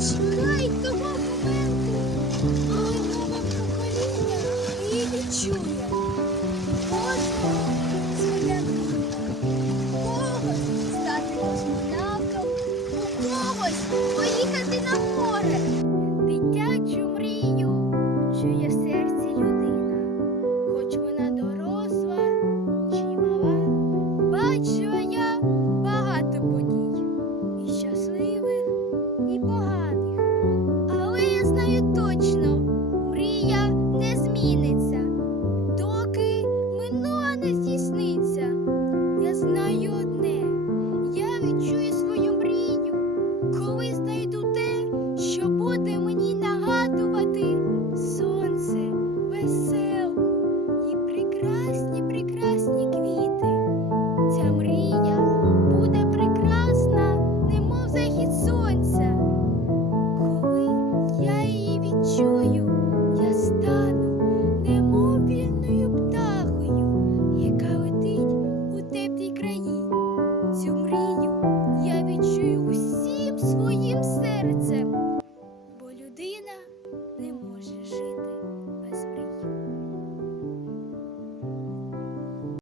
Наш найдовго, а нове покоління її чує. серцем.